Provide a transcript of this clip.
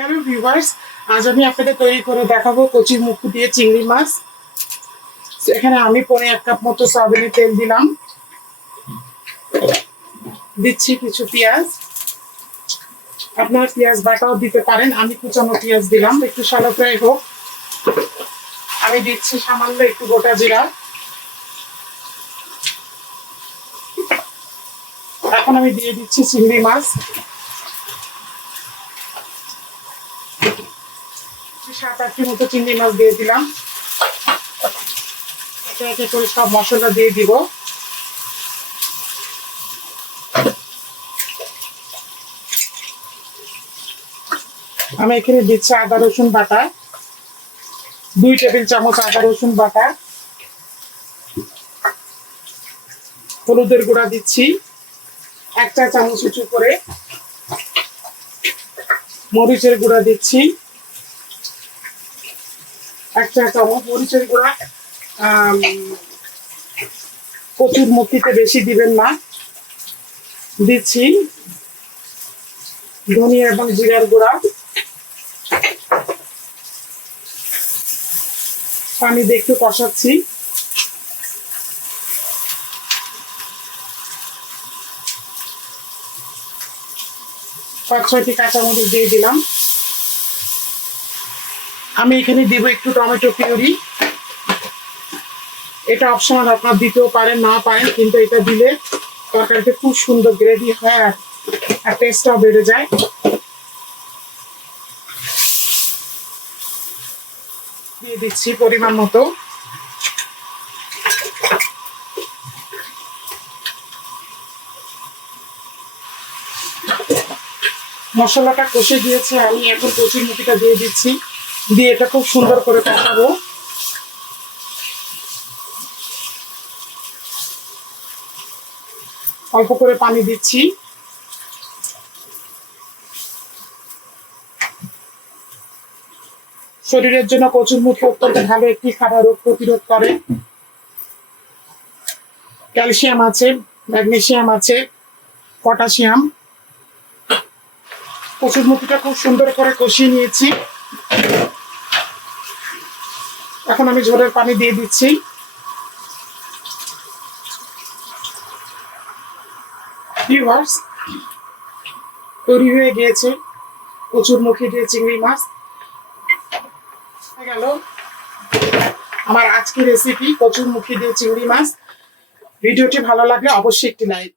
Hello viewers, আজ আমি আপনাদের তৈরি করে দেখাবো কচি মুখি দিয়ে চিংড়ি মাছ। এখানে আমি 1.5 কাপ মতো সয়াবিনের তেল দিলাম, দিচ্ছি কিছু পেঁয়াজ। আপনারা পেঁয়াজ বাটাও দিতে পারেন, আমি কুচানো পেঁয়াজ দিলাম। একটু শ্যালো ফ্রাই হোক। আমি দিচ্ছি সামান্য একটু গোটা জিরা। এখন আমি দিয়ে দিচ্ছি চিংড়ি মাছ। 7-8টি মতো চিংড়ি মাছ দিয়ে দিলাম। একে একে করে সব মশলা দিয়ে দিব। আমি এখানে দিচ্ছি আদা রসুন বাটা, 2 টেবিল চামচ আদা রসুন বাটা। হলুদের গুঁড়া দিচ্ছি 1 চা চামচ উঁচু করে। মরিচের গুঁড়া দিচ্ছি 1 চা চামচ। মরিচের গুঁড়া কচুর মুখিতে বেশি দিবেন না। দিচ্ছি ধনিয়া এবং জিরার গুঁড়া। পানি দিয়ে একটু কষাচ্ছি। পাঁচ 6টি কাঁচামরিচ দিয়ে দিলাম। আমি এখানে দিব একটু টমেটো পিউরি। এটা অপশনাল, আপনারা দিতেও পারেন না পারেন, কিন্তু এটা দিলে তরকারিটা খুব সুন্দর গ্রেভি হয় আর টেস্টটাও বেড়ে যায়। দিয়ে দিচ্ছি পরিমাণ মতো। মশলাটা কষে গিয়েছে, আমি এখন কচুর মুখিটা দিয়ে দিচ্ছি। দিয়ে এটা খুব সুন্দর করে কষাবো। অল্প করে পানি দিচ্ছি। শরীরের জন্য কচুর মুখি অত্যন্ত ভালো একটি খাবার, রোগ প্রতিরোধ করে। ক্যালসিয়াম আছে, ম্যাগনেসিয়াম আছে, পটাশিয়াম। কচুর মুখিটা খুব সুন্দর করে কষিয়ে নিয়েছি। এখন আমি ঝোলের পানি দিয়ে দিচ্ছি। ভিউয়ার্স, তৈরি হয়ে গিয়েছে কচুর মুখি দিয়ে চিংড়ি মাছ। হয়ে গেল আমার আজকের রেসিপি কচুর মুখি দিয়ে চিংড়ি মাছ। ভিডিওটি ভালো লাগলে অবশ্যই একটি লাইক।